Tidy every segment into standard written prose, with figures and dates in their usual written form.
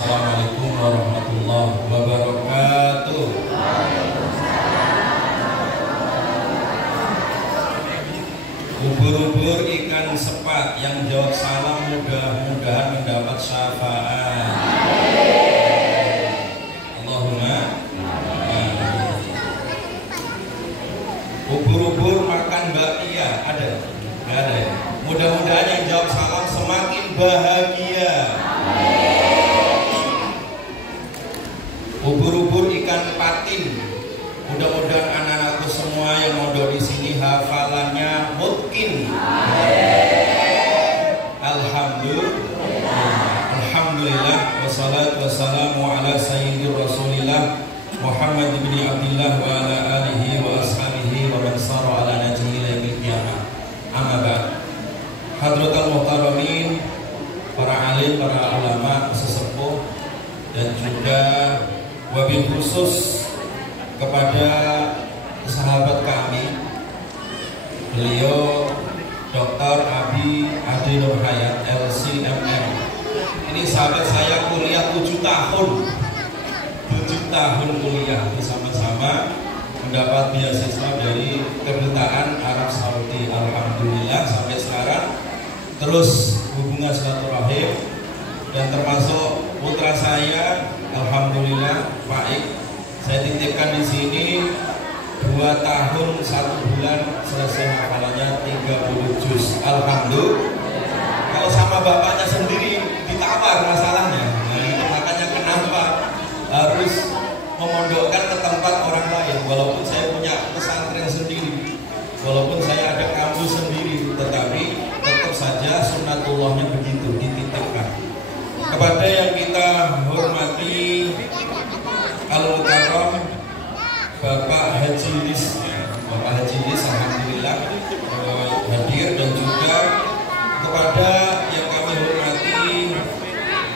Assalamualaikum warahmatullahi wabarakatuh. Ubur-ubur ikan sepat yang jawab salam mudah-mudahan mendapat syafaat. Allahumma amin. Ubur-ubur makan bakpia ada? Nggak ada ya? Mudah-mudahan yang jawab salam semakin bahagia. Ubur-ubur ikan patin. Mudah-mudahan anak-anakku semua yang mondok di sini hafalannya mungkin. Alhamdulillah wassalatu wassalamu ala sayyidir rasulillah Muhammad bin Abdullah wa ala alihi wa ashabihi wa man sara ala nahjihi ila yaumil qiyamah. Amma ba'd. Hadratul muhtaramin, para alim, para ulama, sesepuh, dan juga wabil khusus kepada sahabat kami, beliau Dr. Abi Adi Nur Hayat LCMM. Ini sahabat saya kuliah 7 tahun kuliah bersama-sama, mendapat beasiswa dari Kedutaan Arab Saudi. Alhamdulillah sampai sekarang terus hubungan silaturahim, dan termasuk putra saya, alhamdulillah Faik, saya titipkan di sini 2 tahun 1 bulan selesai hafalannya 30 juz. Alhamdulillah. Kalau sama bapaknya sendiri ditawar masalahnya. Nah, itu makanya kenapa harus memondokkan ke tempat orang lain. Walaupun saya punya pesantren sendiri, walaupun saya ada kampus sendiri, tetapi tetap saja sunnatullahnya begitu, dititipkan. Kepada yang kita hormati Al-Mukarram Bapak Haji Lis, alhamdulillah hadir, dan juga kepada yang kami hormati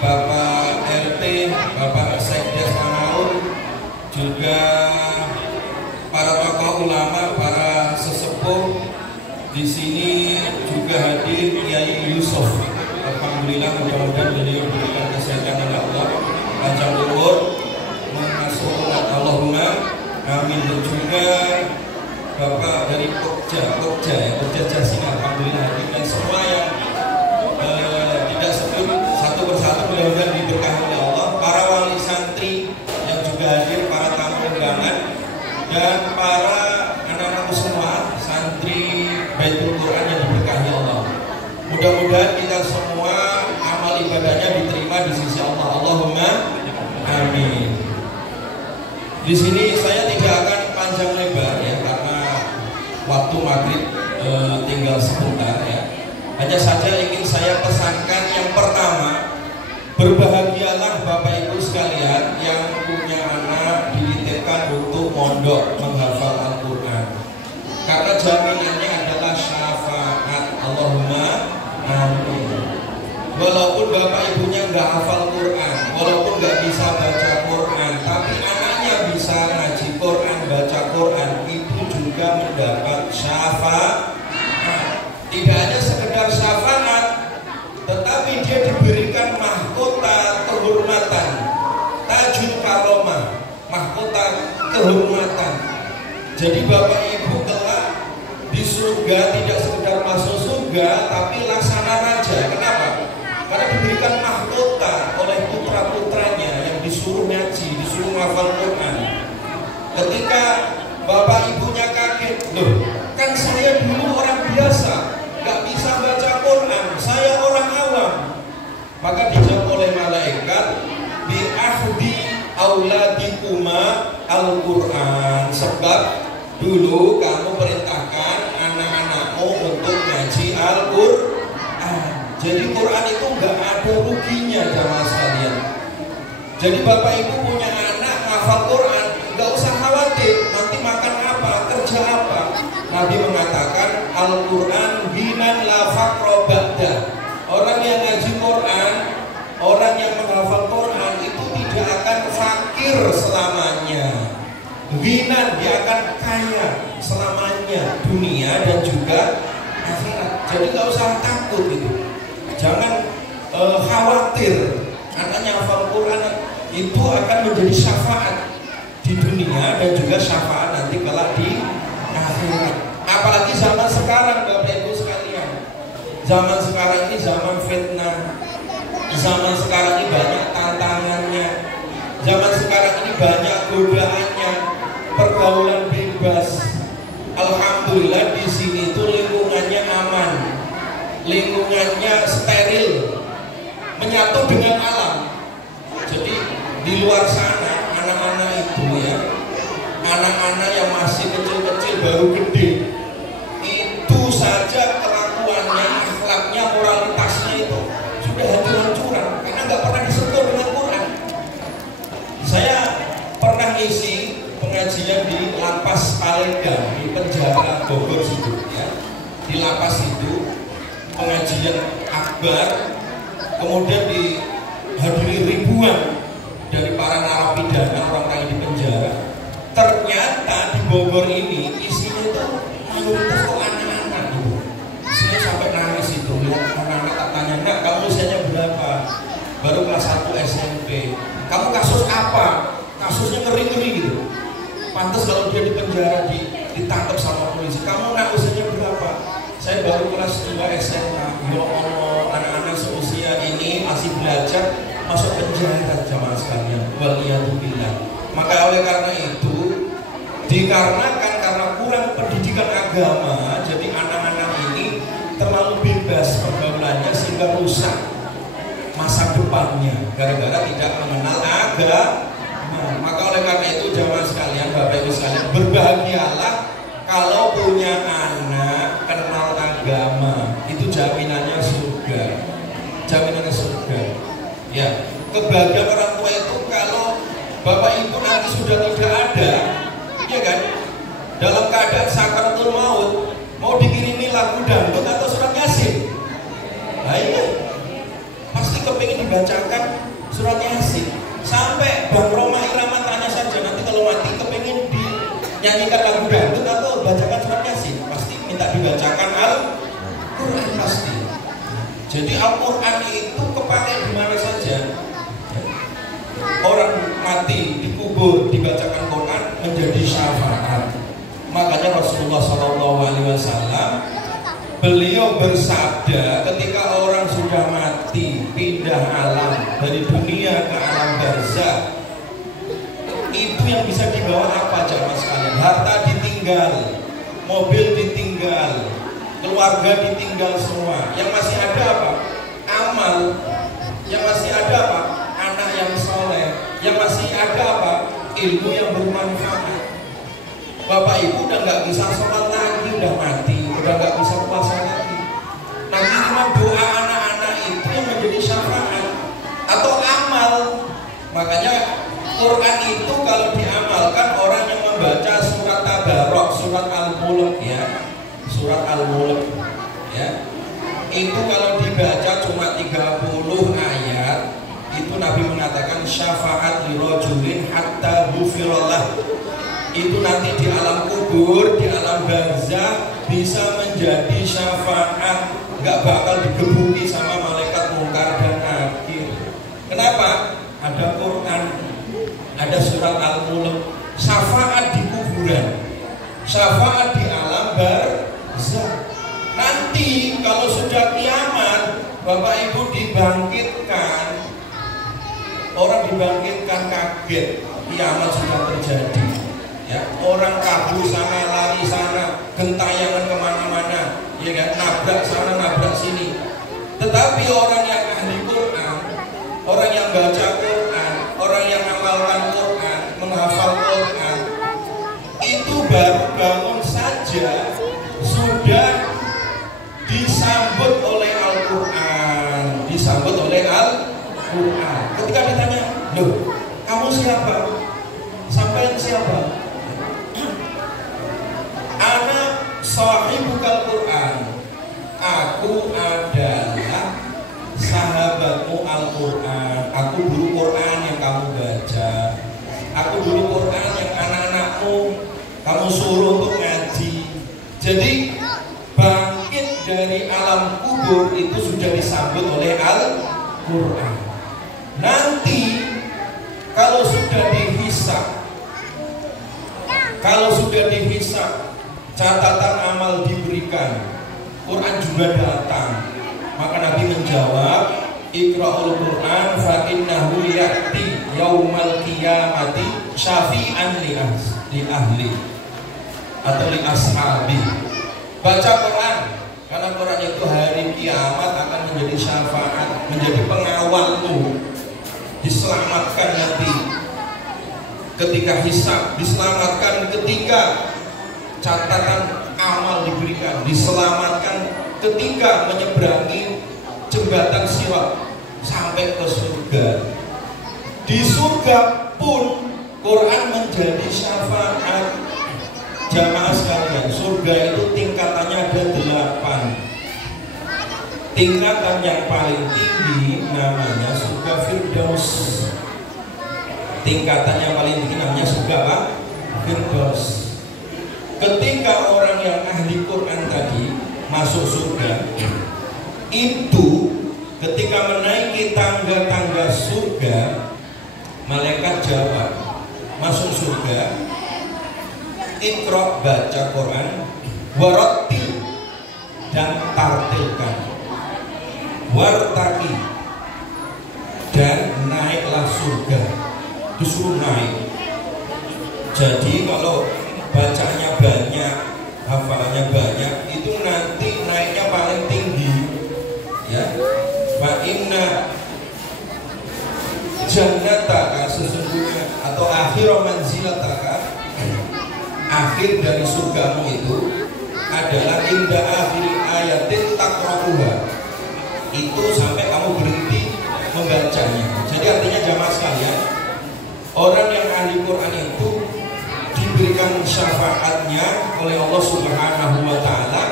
Bapak RT, Bapak Sekdes Manaur, juga para tokoh ulama, para sesepuh. Di sini juga hadir Kiai Yusuf. Alhamdulillah, mudah-mudahan beliau diberikan kesehatan oleh Allah, panjang umur, mengasuh Allahumma amin. Dan juga Bapak dari Pokja Jasina, alhamdulillah hadir, dan semua yang tidak sebut satu persatu mudah-mudahan diberkahi oleh Allah, para wali santri yang juga hadir, para tamu undangan, dan para anak-anakku semua santri Baitul Quran yang diberkahi Allah. Mudah-mudahan kita semua amal ibadahnya diterima di sisi Allah. Allahumma amin. Di sini saya tidak akan panjang lebar ya, karena waktu maghrib tinggal sebentar ya. Hanya saja ingin saya pesankan yang pertama, berbahagialah Bapak Ibu sekalian yang punya anak dititipkan untuk mondok menghafal Al-Quran, karena jaminannya adalah syafaat. Allahumma amin. Walaupun Bapak Ibunya nggak hafal Quran, walaupun nggak bisa baca Quran, tapi anaknya bisa ngaji Quran, baca Quran, itu juga mendapat syafaat. Tidak hanya sekedar syafaat, tetapi dia diberikan mahkota kehormatan, tajul karomah, mahkota kehormatan. Jadi Bapak Ibu kelak di surga tidak sekedar masuk surga, tapi laksana raja. Kenapa? Karena diberikan mahkota oleh putra-putranya yang disuruh ngaji, disuruh hafal Quran. Ketika Bapak Ibunya kaget, loh, kan saya dulu orang biasa, gak bisa baca Quran, saya orang awam. Maka dijawab oleh malaikat, bi ahdi auladikuma Al-Quran, sebab dulu kamu perintahkan anak-anakmu untuk ngaji Al-Quran. Jadi Quran itu nggak ada ruginya, jamaah sekalian. Jadi Bapak Ibu punya anak hafal Quran, nggak usah khawatir nanti makan apa, kerja apa. Nabi mengatakan Al-Quran ginan la faqra ba'da. Orang yang ngaji Quran, orang yang menghafal Quran itu tidak akan fakir selamanya. Ginan, dia akan kaya selamanya, dunia dan juga akhirat. Jadi nggak usah takut gitu. Jangan khawatir anaknya hafal Quran itu akan menjadi syafaat di dunia dan juga syafaat nanti kelak di akhirat. Apalagi zaman sekarang Bapak Ibu sekalian, zaman sekarang ini zaman fitnah, zaman sekarang ini banyak tantangannya, zaman sekarang ini banyak godaannya, pergaulan bebas. Alhamdulillah di sini itu lingkungannya aman, lingkungannya steril, menyatu dengan alam. Jadi di luar sana anak-anak itu ya, anak-anak yang masih kecil-kecil baru gede, itu saja kelakuannya, akhlaknya, moralitasnya itu sudah hancur-hancuran karena nggak pernah disentuh dengan Quran. Saya pernah ngisi pengajian di Lapas Paledang di penjara Bogor situ ya. Di lapas itu pengajian akbar, kemudian dihadiri ribuan dari para narapidana, orang-orang yang di penjara. Ternyata di Bogor ini isinya itu mayoritas kok anak-anak gitu. Saya sampai nangis itu lihat anak-anak, tak tanya, "Nak, kamu usianya berapa?" Baru kelas 1 SMP. "Kamu kasus apa?" Kasusnya ngeri-ngeri gitu. Pantas kalau dia di penjara ditangkap sama polisi. "Kamu nak usianya berapa?" "Saya baru kelas 2 SMA." Ya Allah, anak-anak seusia ini masih belajar masuk penjara jamaah sekalian. Waliyadzubillah. Maka oleh karena itu, dikarenakan karena kurang pendidikan agama, jadi anak-anak ini terlalu bebas pergaulannya sehingga rusak masa depannya gara-gara tidak mengenal agama. Maka oleh karena itu jamaah sekalian, Bapak Ibu sekalian, berbahagialah kalau punya anak kenal agama. Itu jaminannya surga. Jaminannya surga. Ya, kebahagiaan orang tua itu kalau Bapak Ibu nanti sudah tidak ada, ya kan? Dalam keadaan sakaratul maut, mau dikirimi lagu dangdut atau surat Yasin? Nah iya, pasti kepingin dibacakan surat Yasin. Sampai Bang Roma Irama tanya saja, nanti kalau mati kepingin dinyanyikan lagu dangdut atau bacakan surat Yasin? Pasti minta dibacakan Al-Quran pasti. Jadi Al-Quran itu kepakai di mana saja. Orang mati dikubur dibacakan Quran menjadi syafaat. Makanya Rasulullah SAW beliau bersabda ketika orang sudah mati pindah alam dari dunia ke alam barzakh, itu yang bisa dibawa apa jamaah sekalian? Harta ditinggal, mobil ditinggal, keluarga ditinggal semua. Yang masih ada apa? Amal. Yang masih ada apa? Anak yang soleh. Yang masih ada apa? Ilmu yang bermanfaat. Bapak Ibu udah nggak bisa sholat lagi, udah mati, udah nggak bisa puasa lagi. Nanti cuma doa anak-anak itu yang menjadi syafaat atau amal. Makanya Quran itu kalau diamalkan, orang yang membaca surat Tabarok, surat Al-Mulk ya, surat Al-Mulk ya, itu kalau dibaca cuma 30 ayat, itu Nabi mengatakan syafaat li rajulin hatta ghufirallah. Itu nanti di alam kubur, di alam barzakh bisa menjadi syafaat, nggak bakal digebuki sama malaikat mungkar dan nakir. Kenapa? Ada Quran, ada surat Al-Mulk, syafaat di kuburan, syafaat di alam barzakh. Nanti kalau sudah kiamat, Bapak Ibu dibangkitkan, orang dibangkitkan kaget, kiamat sudah terjadi. Ya, orang kabur sana, lari sana, gentayangan kemana-mana, ya kan, nabrak sana, nabrak sini. Tetapi orang yang ahli Quran, orang yang baca Quran, orang yang menghafalkan Quran, menghafal Quran, itu baru bangun saja sudah disambut oleh Al-Quran, disambut oleh Al-Quran. Ketika ditanya, "Loh, kamu siapa? Sampai siapa?" "Anak sahibukal Quran." Aku adalah sahabatmu Al-Quran. Aku guru Quran yang kamu baca. Aku guru Quran yang anak-anakmu kamu suruh untuk ngaji. Jadi bangkit dari alam kubur itu sudah disambut oleh Al-Quran. Nanti kalau sudah dihisab, catatan amal diberikan, Quran juga datang. Maka Nabi menjawab, Iqra'ul Quran fa innahu ya'ti yaumal qiyamati syafi'an li ahli atau li ashabi. Baca Quran, karena Quran itu hari kiamat akan menjadi syafaat, menjadi pengawalmu, diselamatkan nanti ketika hisab, diselamatkan ketika catatan amal diberikan, diselamatkan ketika menyeberangi jembatan sirat sampai ke surga. Di surga pun Quran menjadi syafaat. Jamaah sekalian, surga itu tingkatannya ada 8. Tingkatan yang paling tinggi namanya surga Firdaus. Tingkatan yang paling tinggi namanya surga apa? Firdaus. Ketika orang yang ahli Quran tadi masuk surga, itu ketika menaiki tangga-tangga surga, malaikat jawab, masuk surga, Iqra, baca Quran, warattil, dan tartilkan, wartaki, dan naiklah surga, disuruh naik. Jadi kalau bacanya banyak, hafalannya banyak, itu nanti naiknya paling tinggi, ya. Fa inna jannataka, sesungguhnya, atau akhir manzilataka, akhir dari surgamu itu adalah inda akhir ayatin takra'uha, itu sampai kamu berhenti membacanya. Jadi artinya jamaah sekalian, orang yang ahli Quran itu diberikan syafaatnya oleh Allah Subhanahu wa Ta'ala,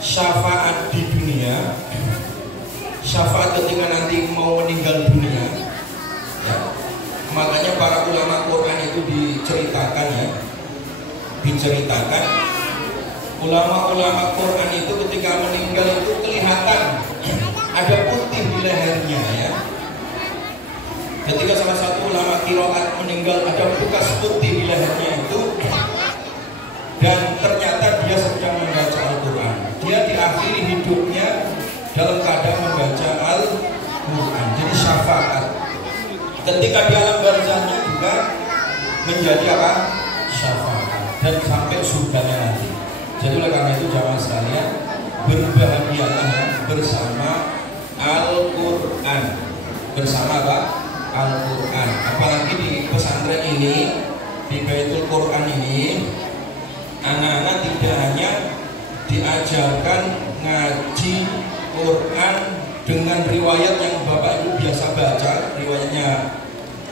syafaat di dunia, syafaat ketika nanti mau meninggal dunia, ya. Makanya para ulama Quran itu diceritakan, ya, diceritakan ulama-ulama Quran itu ketika meninggal itu kelihatan ada putih di lehernya, ya. Ketika salah satu ulama qiraat meninggal, ada bekas putih di lehernya itu, dan ternyata dia sedang membaca Al-Quran. Dia diakhiri hidupnya dalam keadaan membaca Al-Quran. Jadi syafaat. Ketika di alam barzahnya juga menjadi apa? Syafaat. Dan sampai surganya nanti. Jadi oleh karena itu jamaah sekalian, berbahagialah bersama Al-Quran. Bersama apa? Al-Quran. Apalagi di pesantren ini, di Baitul Quran ini, anak-anak tidak hanya diajarkan ngaji Quran dengan riwayat yang Bapak Ibu biasa baca, riwayatnya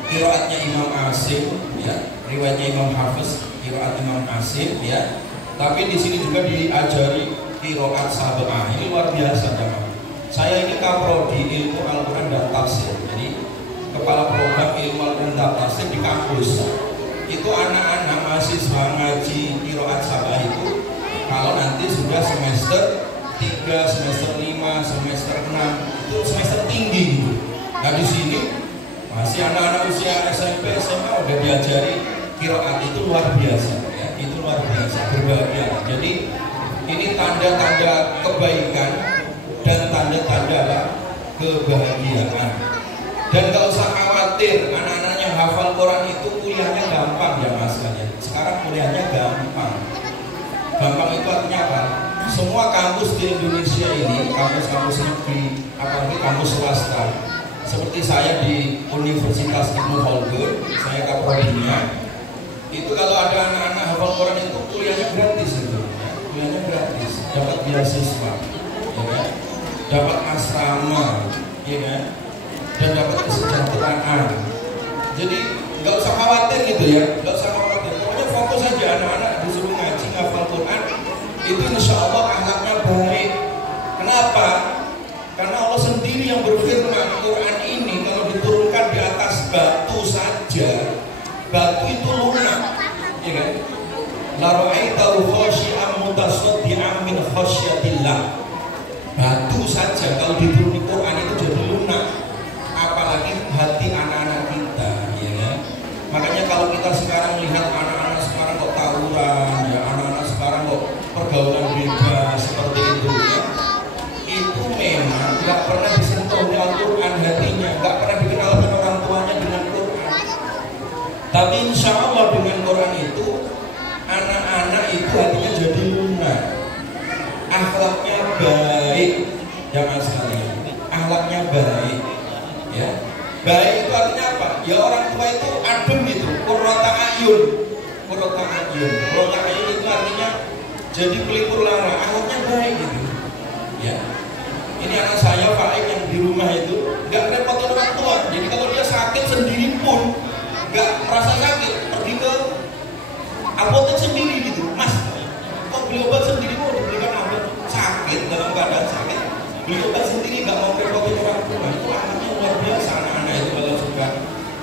qiraatnya Imam Asim, ya, riwayatnya Imam Hafiz, qiraat Imam Asim, ya. Tapi di sini juga diajari qiraat sab'ah. Ini luar biasa, jemaah. Saya ini kaprodi ilmu Al-Quran dan tafsir. Jadi kepala program ilmu Al-Quran dan tafsir di kampus. Itu anak-anak mahasiswa ngaji qiraat sab'ah itu kalau nanti sudah semester 3, semester 5, semester 6, itu semester tinggi gitu. Nah di sini masih anak-anak usia SMP, SMA udah diajari qiraat, itu luar biasa, ya. Itu luar biasa, berbahagia. Jadi ini tanda-tanda kebaikan dan tanda-tanda kebahagiaan. Dan gak usah khawatir, anak-anak yang hafal Quran itu kuliahnya gampang, ya mas kalian. Sekarang kuliahnya gampang. Gampang itu artinya apa? Semua kampus di Indonesia ini, kampus-kampus negeri, apalagi kampus swasta, seperti saya di Universitas Ibnu Khaldun, saya kaprodinya, itu kalau ada anak-anak hafal Quran itu kuliahnya gratis itu, ya. Kuliahnya gratis, dapat beasiswa, ya kan? Dapat asrama, ya kan? Dan dapat kesejahteraan. Jadi nggak usah khawatir gitu, ya, nggak usah khawatir. Pokoknya fokus aja, anak-anak disuruh ngaji hafal Quran, itu insya Allah akhlaknya baik. Kenapa? Karena Allah sendiri yang berfirman, Quran ini kalau diturunkan di atas batu saja, batu itu lunak, ya kan? La ra'aitahu khashi'an mutasaddi'an min khasyatillah. Batu saja kalau diturunkan Quran itu jadi lunak, apalagi Tapi insya Allah dengan Quran itu anak-anak itu hatinya jadi lunak, akhlaknya baik, jangan sekalian, akhlaknya baik, ya. Baik itu artinya apa? Ya orang tua itu adem gitu, qurrata ayun, qurrata ayun, qurrata ayun itu artinya jadi pelipur lara, akhlaknya baik gitu, ya. Ini anak saya Faik yang di rumah itu nggak repotin orang tua, jadi kalau dia sakit sendiri pun nggak merasa sakit, pergi ke apotek sendiri gitu, Mas, kok beli obat sendiri, mau dibelikan obat sakit, dalam keadaan sakit beli obat sendiri, nggak mau repotin orang tua. Itu anaknya luar biasa, anak-anak itu kalau suka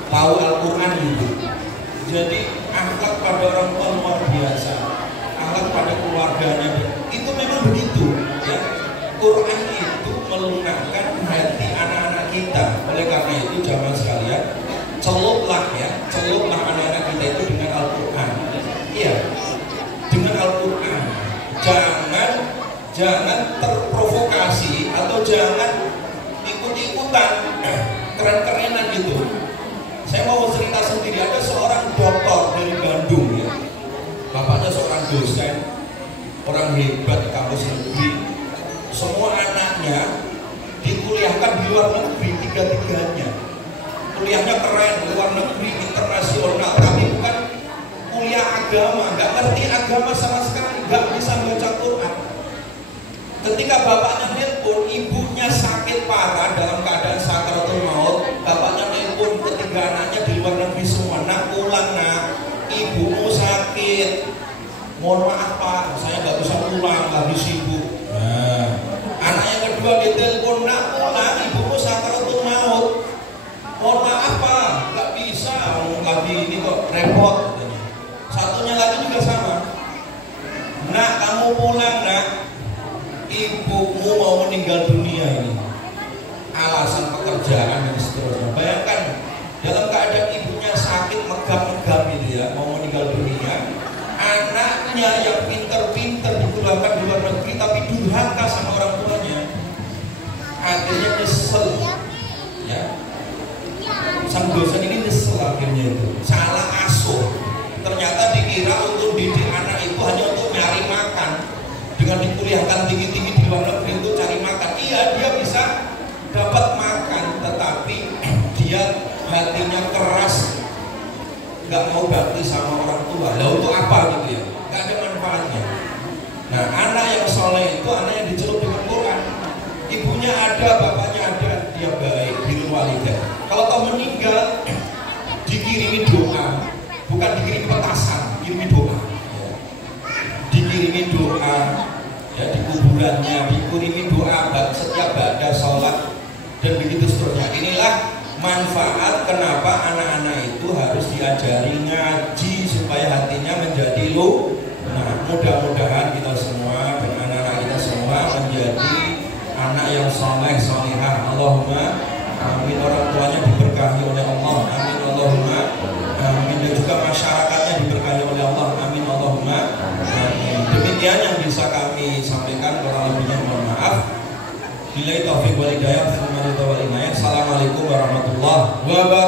tahu Al-Quran gitu. Jadi akhlak pada orang tua luar biasa, akhlak pada keluarganya itu memang begitu, ya. Quran itu melunakkan hati anak-anak kita. Oleh karena itu jamaah sekalian, celuplah anak-anak kita itu dengan Al-Quran. Iya, dengan Al-Quran. Jangan terprovokasi atau jangan ikut-ikutan keren-kerenan gitu. Saya mau cerita sendiri, ada seorang dokter dari Bandung, ya. Bapaknya seorang dosen, orang hebat di kampus negeri. Semua anaknya dikuliahkan di luar negeri, tiga-tiganya. Kuliahnya keren, luar negeri, internasional, tapi bukan kuliah agama, nggak ngerti agama sama sekali, nggak bisa baca Quran. Ketika bapaknya nelpon, ibunya sakit parah dalam keadaan sakaratul maut. Bapaknya nelpon, ketiga anaknya di luar negeri semua, nak pulang nak, ibumu sakit. Mohon maaf Pak, saya nggak bisa pulang, lagi sibuk. Nah, anak yang kedua ditelepon, nak pulang, ibumu sakaratul maut. Mohon maaf Pak, nggak bisa, lagi ini kok repot. Satunya lagi juga sama, nak kamu pulang nak, ibumu mau meninggal dunia ini, alasan pekerjaan dan seterusnya. Bayangkan dalam keadaan ibunya sakit megap-megap gitu ya, mau meninggal dunia, anaknya yang pinter-pinter dikuliahkan di luar negeri tapi durhaka sama orang tuanya, akhirnya nyesel, ya. Sang dosen ini nyesel akhirnya, itu salah asuh. Ternyata dikira untuk didik anak itu hanya untuk nyari makan, dengan dikuliahkan tinggi-tinggi di luar negeri untuk cari makan. Iya, dia bisa dapat makan, tetapi dia hatinya keras, nggak mau bakti sama orang tua. Lah untuk apa gitu ya? Nggak ada manfaatnya. Nah, anak yang soleh itu anak yang dicelup dengan Quran. Ibunya ada, bapaknya ada, dia baik, birrul walidain. Kalau kau meninggal, dikirimi doa, bukan dikirimi petasan, dikirimi doa. Dikirimi doa, ya, di kuburannya, dikirimi doa setiap baca sholat dan begitu seterusnya. Inilah manfaat kenapa anak-anak itu harus diajari ngaji supaya hatinya menjadi lunak. Mudah-mudahan kita semua dan anak-anak kita semua menjadi anak yang soleh solehah. Allahumma amin. Orang tuanya diberkahi oleh Allah, amin Allahumma amin. Dan juga masyarakatnya diberkahi oleh Allah, amin Allahumma amin. Demikian yang bisa kami sampaikan, kurang lebihnya mohon maaf. Billahi taufiq wal hidayah. Assalamualaikum warahmatullahi wabarakatuh.